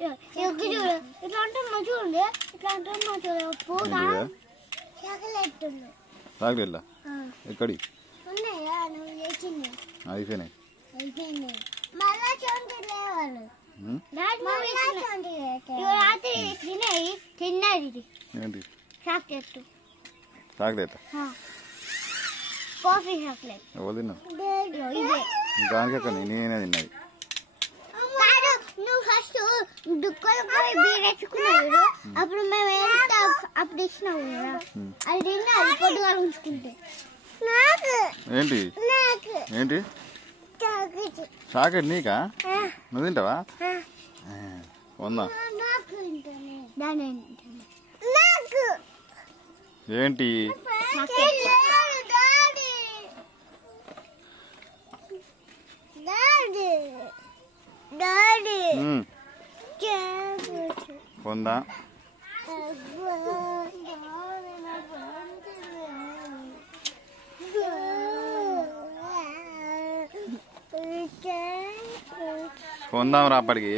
ఇట్లాంటి మంచిగా ఇట్లాంటి మంచిగా పోదా చాక్లెట్ ఎక్కడి అయిపోయినాయి రాత్రి తిన్నది ఏంటి చాక్లెట్ చాక్లెట్ కాఫీ చాక్లెట్ ఎవరు తిన్నావు ఇదే దానికి ఎక్కడ నేనే తిన్నది నువ్వు ఫస్ట్ దుక్కలు పోయి బీర్ తెచ్చుకున్నావు అప్పుడు మేము అప్పుడు ఇచ్చినావు కదా అది తిన్నా అది పొద్దుగా ఉంచుకుంటే ఏంటి ఏంటి చాక్లెట్ నీకా నువ్వు తింటావా ఉందా ఏంటి ఉందా కొందాం రా అప్పటికి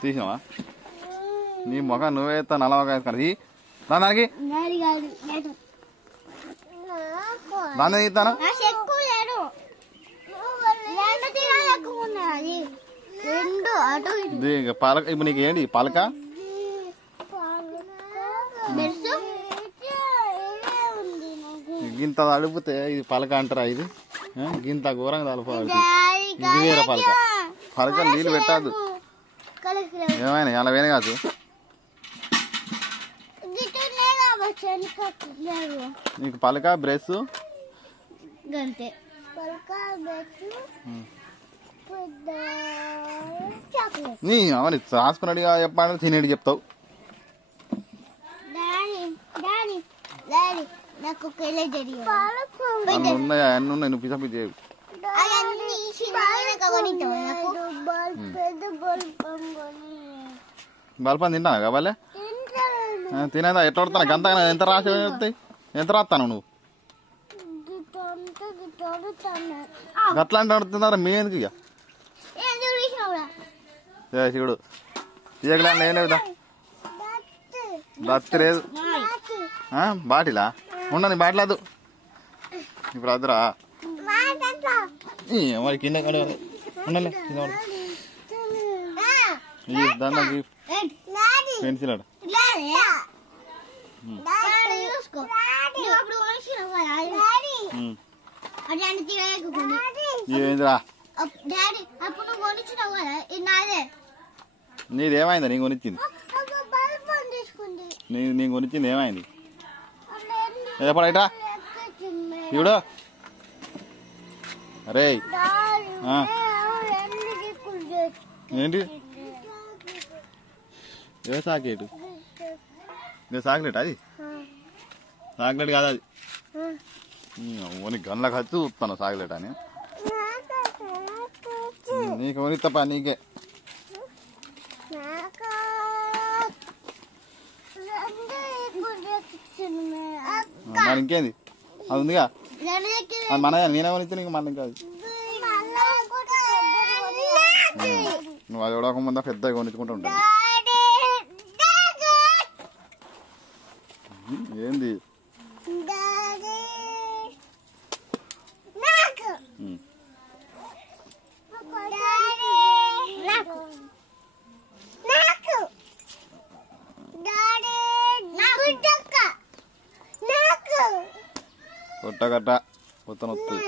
తీసినావా నీ ముఖం నువ్వే నల్లగా కానీ దానికి దాన్ని తీస్తాను పాలక ఇప్పుడు నీకు ఏంటి పాలక గింత అడుపుతే ఇది పలక అంటారా ఇది గింత ఘోరంగా తలపాలి ఇది వేరే పలక పలక నీళ్ళు పెట్టద్దు ఏమైనా అలా వేనే కాదు నీకు పలక బ్రష్ నీ అవన్నీ రాసుకున్నట్టుగా చెప్పాలని తినేటి చెప్తావు ఉన్నాయా అన్నీ ఉన్నాయి నువ్వు పిసా చేయవు బల్పని తింటా కావాలి తినేదా ఎట్లా పడతాను గంత ఎంత రాసి ఎంత రాస్తాను నువ్వు గట్లా అంటే అడుగుతున్నారా మీ ఎందుకు ఇక శివుడు తీయగలే నేనేదా దత్తి లేదు బాటిలా ఉండని బాటిలేదు ఇప్పుడు అద్దరా మరి కింద ఉండాలి దానికి పెన్సిల్ ఆడ ఏంద్రా నీదేమైందా నీ కొనిచ్చింది నీ కొనిచ్చింది ఏమైంది ఎప్పుడైనా చూడు అరే ఏంటి ఏ చాక్లెట్ ఇదే చాక్లెట్ అది చాక్లెట్ కాదు అది గన్లకు వచ్చి చూస్తాను చాక్లెట్ అని నీకు కొని తప్ప నీకే మరి ఇంకేంది అది ఉందిగా అది మన నేనే కొనిస్తే నీకు మన కాదు నువ్వు అది కూడా ముందు పెద్దగా కొనిచ్చుకుంటూ ఉంటావు ఏంది కొట్టగట్ట కొత్త వస్తుంది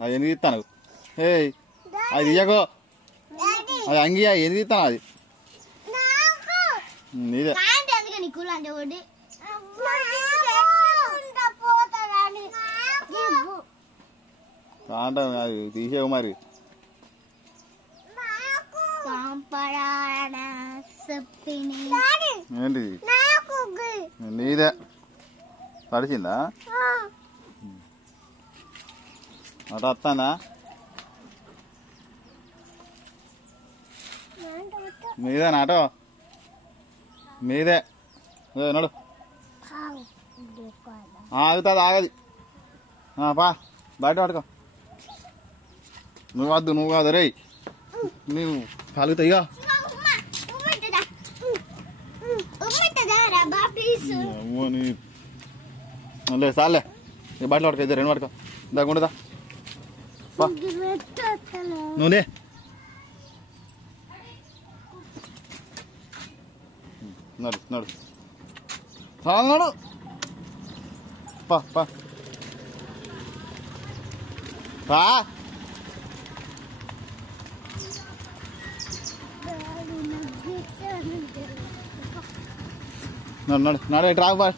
అది ఎందుకు ఇస్తాను ఏ అది ఇయ్యకో అది అంగి ఎందుకు ఇస్తాను అది నీదే అంటే అది తీసేవు మరి ఏంటి నీదే తడిచిందా అటు వస్తానా మీదేనా అటో మీదే నడు ఆగుతుంది ఆగది పా బయట పట్టుకో నువ్వు వద్దు నువ్వు కాదు రే నువ్వు కలుగుతాయిగా లే సార్లే బయటలో పట్టుకో ఇద్దరు రెండు పట్టుకో దాకుంటుందా నువ్వు లే నడు నడు చాలు నడు పా పా పా నడు నడు నడు ఇటు రాకు బా